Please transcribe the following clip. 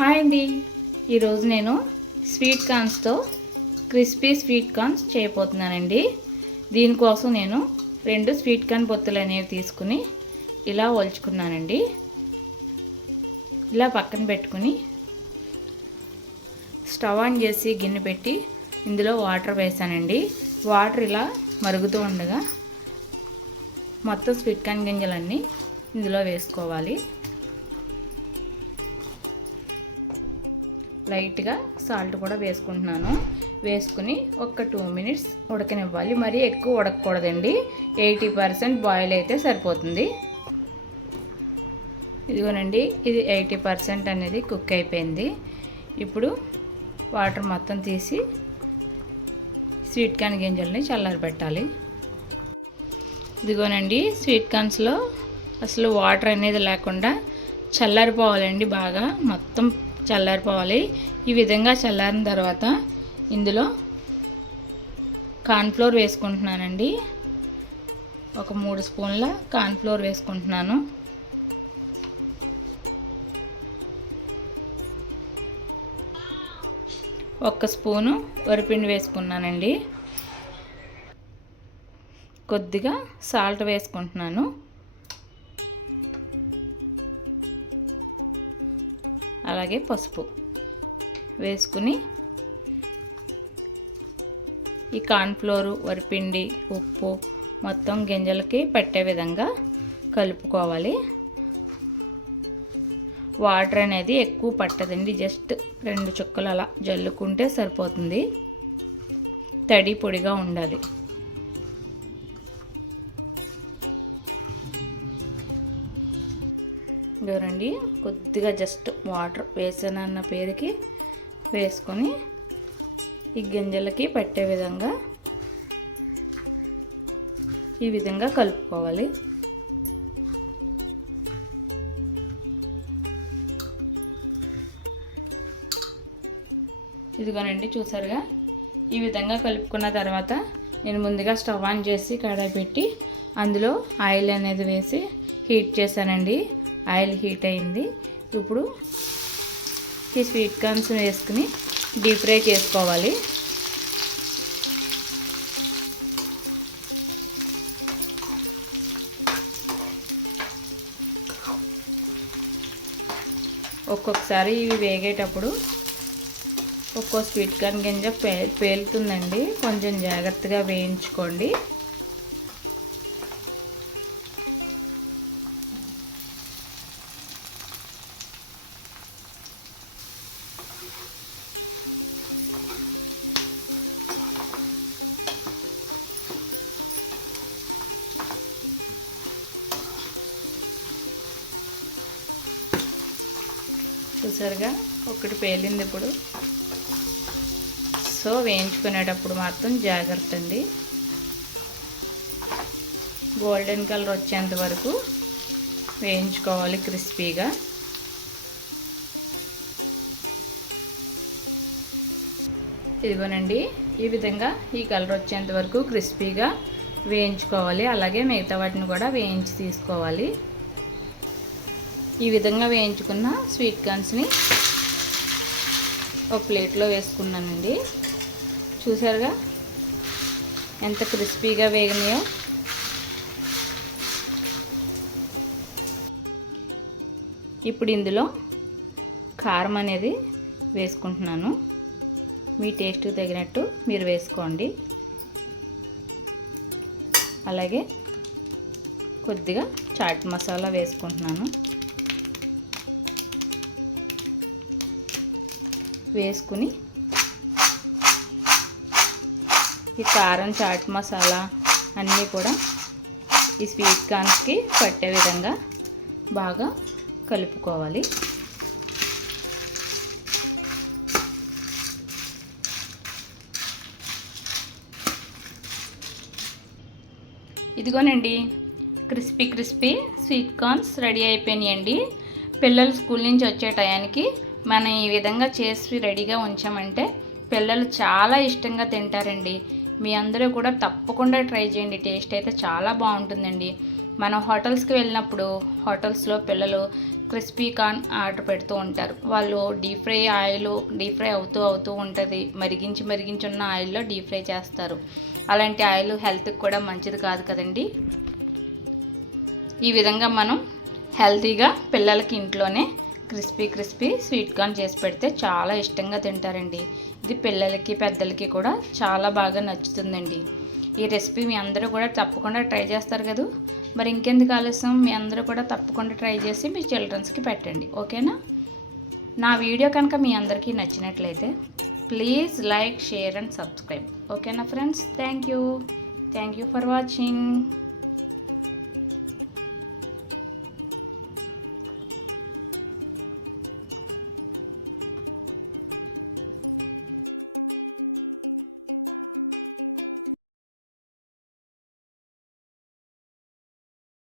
Hi అండి. ఈరోజు నేను స్వీట్ కార్న్స్తో క్రిస్పీ స్వీట్ కార్న్స్ చేయబోతున్నానండి. దీనికోసం నేను 2 స్వీట్ కార్న్ పొత్తులు అనేవి తీసుకుని ఇలా ఒలుచుకున్నానండి. ఇలా పక్కన పెట్టుకుని స్టవ్ ఆన్ చేసి గిన్నె పెట్టి ఇందులో వాటర్ వేసానండి. వాటర్ ఇలా మరుగుతూ ఉండగా మొత్తం స్వీట్ కార్న్ గింజలన్నీ ఇందులో వేసుకోవాలి. లైట్గా సాల్ట్ కూడా వేసుకుంటున్నాను. వేసుకుని ఒక 2 మినిట్స్ ఉడకనివ్వాలి. మరీ ఎక్కువ ఉడకకూడదండి. 80% బాయిల్ అయితే సరిపోతుంది. ఇదిగోనండి, ఇది 80% అనేది కుక్ అయిపోయింది. ఇప్పుడు వాటర్ మొత్తం తీసి స్వీట్ కార్న్ గింజల్ని చల్లారబెట్టాలి. ఇదిగోనండి, స్వీట్ కార్న్స్లో అసలు వాటర్ అనేది లేకుండా చల్లారిపోవాలండి. బాగా మొత్తం చల్లారిపోవాలి. ఈ విధంగా చల్లారిన తర్వాత ఇందులో కార్న్ఫ్లోర్ వేసుకుంటున్నానండి. ఒక 3 స్పూన్ల కార్న్ఫ్లోర్ వేసుకుంటున్నాను. ఒక స్పూను వరిపిండి వేసుకున్నానండి. కొద్దిగా సాల్ట్ వేసుకుంటున్నాను. అలాగే పసుపు వేసుకుని ఈ కార్న్ఫ్లోరు, వరిపిండి, ఉప్పు మొత్తం గింజలకి పట్టే విధంగా కలుపుకోవాలి. వాటర్ అనేది ఎక్కువ పట్టదండి. జస్ట్ 2 చుక్కలు అలా జల్లుకుంటే సరిపోతుంది. తడి పొడిగా ఉండాలి. చూడండి, కొద్దిగా జస్ట్ వాటర్ వేసానన్న పేరుకి వేసుకొని ఈ గింజలకి పట్టే విధంగా ఈ విధంగా కలుపుకోవాలి. ఇదిగోనండి, చూసారుగా. ఈ విధంగా కలుపుకున్న తర్వాత నేను ముందుగా స్టవ్ ఆన్ చేసి కడాయి పెట్టి అందులో ఆయిల్ అనేది వేసి హీట్ చేశానండి. ఆయిల్ హీట్ అయింది. ఇప్పుడు ఈ స్వీట్ కార్న్స్ వేసుకుని డీప్ ఫ్రై చేసుకోవాలి. ఒక్కొక్కసారి ఇవి వేగేటప్పుడు ఒక్కో స్వీట్ కార్న్ గింజ పేలుతుందండి. కొంచెం జాగ్రత్తగా వేయించుకోండి. చూసారుగా, ఒకటి పేలింది. ఇప్పుడు సో వేయించుకునేటప్పుడు మాత్రం జాగ్రత్త అండి. గోల్డెన్ కలర్ వచ్చేంత వరకు వేయించుకోవాలి క్రిస్పీగా. ఇదిగోనండి, ఈ విధంగా ఈ కలర్ వచ్చేంత వరకు క్రిస్పీగా వేయించుకోవాలి. అలాగే మిగతా వాటిని కూడా వేయించి తీసుకోవాలి. ఈ విధంగా వేయించుకున్న స్వీట్ కార్న్స్ని ఒక ప్లేట్లో వేసుకున్నానండి. చూసారుగా ఎంత క్రిస్పీగా వేగినాయో. ఇప్పుడు ఇందులో కారం అనేది వేసుకుంటున్నాను. మీ టేస్ట్కి తగినట్టు మీరు వేసుకోండి. అలాగే కొద్దిగా చాట్ మసాలా వేసుకుంటున్నాను. వేసుకుని ఈ కారం, చాట్ మసాలా అన్నీ కూడా ఈ స్వీట్ కార్న్స్కి పట్టే విధంగా బాగా కలుపుకోవాలి. ఇదిగోనండి, క్రిస్పీ స్వీట్ కార్న్స్ రెడీ అయిపోయినాయండి. పిల్లలు స్కూల్ నుంచి వచ్చే టయానికి మనం ఈ విధంగా చేసి రెడీగా ఉంచామంటే పిల్లలు చాలా ఇష్టంగా తింటారండి. మీ అందరూ కూడా తప్పకుండా ట్రై చేయండి. టేస్ట్ అయితే చాలా బాగుంటుందండి. మనం హోటల్స్కి వెళ్ళినప్పుడు హోటల్స్లో పిల్లలు క్రిస్పీ కార్న్ ఆర్డర్ పెడుతూ ఉంటారు. వాళ్ళు డీప్ ఫ్రై అవుతూ ఉంటుంది. మరిగించి ఉన్న ఆయిల్లో డీప్ ఫ్రై చేస్తారు. అలాంటి ఆయిల్ హెల్త్కి కూడా మంచిది కాదు కదండి. ఈ విధంగా మనం హెల్తీగా పిల్లలకి ఇంట్లోనే క్రిస్పీ స్వీట్ కార్న్ చేసి పెడితే చాలా ఇష్టంగా తింటారండి. ఇది పిల్లలకి పెద్దలకి కూడా చాలా బాగా నచ్చుతుందండి. ఈ రెసిపీ మీ అందరూ కూడా తప్పకుండా ట్రై చేస్తారు కదా. మరి ఇంకెందుకు ఆలస్యం, మీ అందరూ కూడా తప్పకుండా ట్రై చేసి మీ చిల్డ్రన్స్కి పెట్టండి. ఓకేనా? నా వీడియో కనుక మీ అందరికీ నచ్చినట్లయితే please like, share and subscribe. ఓకేనా friends? Thank you for watching.